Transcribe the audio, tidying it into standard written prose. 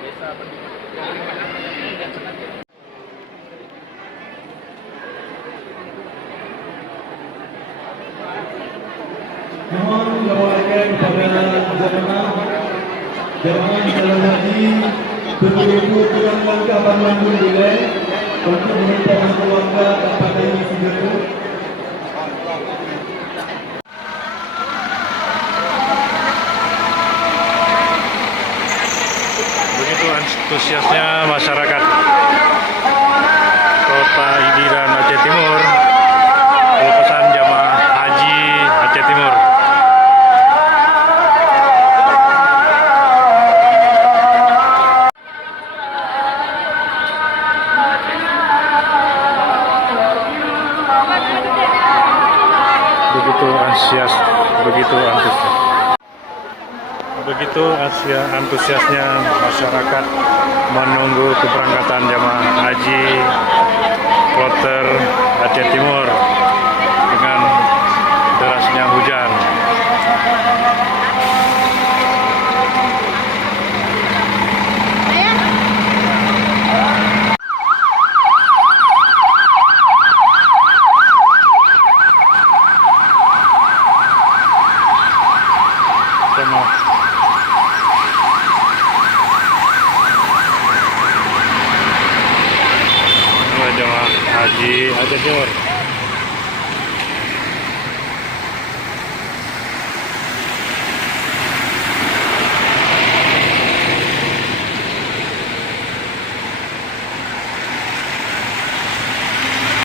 desa pendidikan. Mohon dilaporkan kepada jemaah calon haji berkumpul dengan kelengkapan lambung delay untuk meminta keluarga dapat ini segera. Begitu antusiasnya masyarakat Kota Idiran Aceh Timur pelepasan jamaah haji Aceh Timur. Begitu antusiasnya masyarakat menunggu keberangkatan jamaah haji Kloter Aceh Timur dengan derasnya hujan. Jamaah haji Aceh Timur.